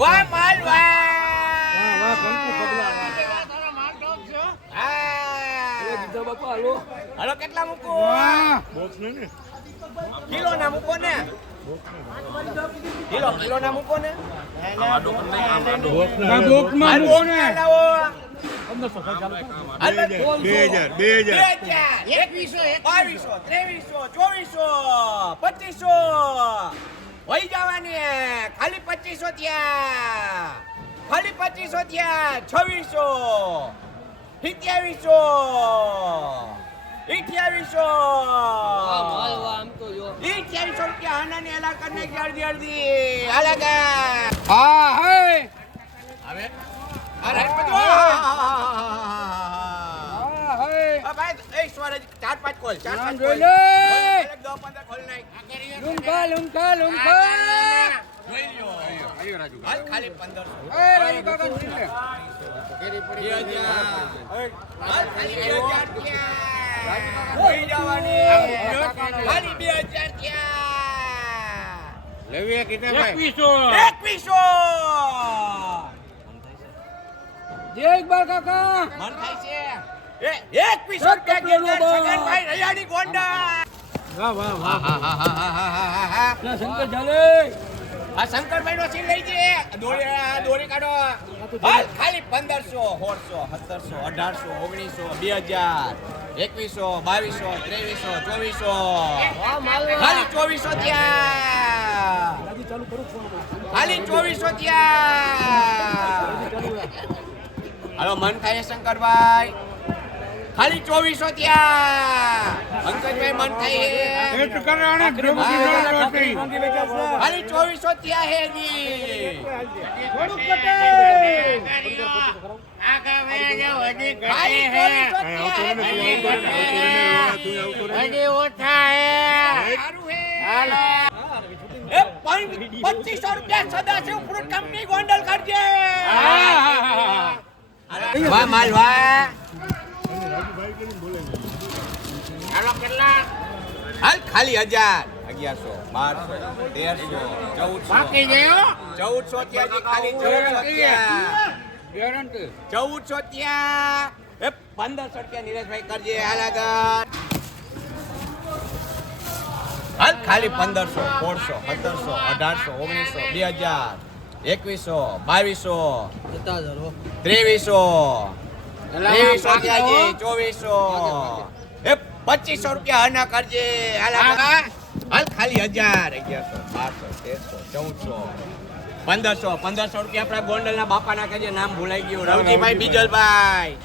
વાહ માલ વાહ વાહ કંકુ પગલા હા બાપા હાલો હાલો કેટલા મૂકો બોક્સ ને કિલો ના મૂકો ને કિલો ના મૂકો ને બોક્સમાં મૂકો ને લાવો 2000 વહી જવાની ખાલી 2500 ત્યાં ખાલી 2500 ત્યાં 2600 2800 રૂપિયા આનાની એલા કરને જલ્દી જલ્દી હાલાગા હા હે હવે અરે બધું હા હે ભાઈ એ સ્વરાજ 4-5 કોલ 4-5 જોઈ કોલ લે 10-15 કોલ નાખ લુંકા જોઈ લ્યો હાલ ખાલી 1500 એ રાજુ કાકા જોઈ લે હાલ ખાલી 2000 ત્યાં વહી જવાની ખાલી 2000 ત્યાં લેવી કીધે ભાઈ 2100 જય ઇકબાલ કાકા મન થાય છે એ 2100 રૂપિયા ગેલા સગનભાઈ રયાડી ગોંડા વાહ વાહ વાહ હા ના શંકર ચાલે આ શંકરભાઈ નો સીન લઈ જઈએ દોરી કાઢો હાલ ખાલી 1500 1600 1700 1800 1900 2100 2200 2300 2400 ખાલી 2400 ત્યાં ખાલી 2400 ત્યાં હાલો મન થાય શંકરભાઈ ખાલી 2400 ત્યાં અંકજભાઈ મન થાય એટ કરાણે ખાલી 2400 ત્યાં હે જી થોડું કટે ખાલી 2500 રૂપિયા સદાશિવ ફ્રૂટ કંપની ગોંડલ કરજે વાહ માલ વાહ હાલો કેટલા હાલ ખાલી 1000 1100 1200 1300 બાકી ગયો 1400 ત્યાં જી ખાલી 1400 ત્યાં ગેરંટી 1400 ત્યાં એ 1500 રૂપિયા નીરજભાઈ કરજે હાલ આગળ હાલ ખાલી 1500 1600 1700 1800 1900 2200 2300 ત્યાં જી 2400 એ 2500 રૂપિયા હના કરજે હાલ આગળ હાલ ખાલી 1000 1100 1200 1300 1400 રૂપિયા આપણા ગોંડલના બાપા ના કહેજે નામ ભૂલાઈ ગયું રવજીભાઈ બીજલભાઈ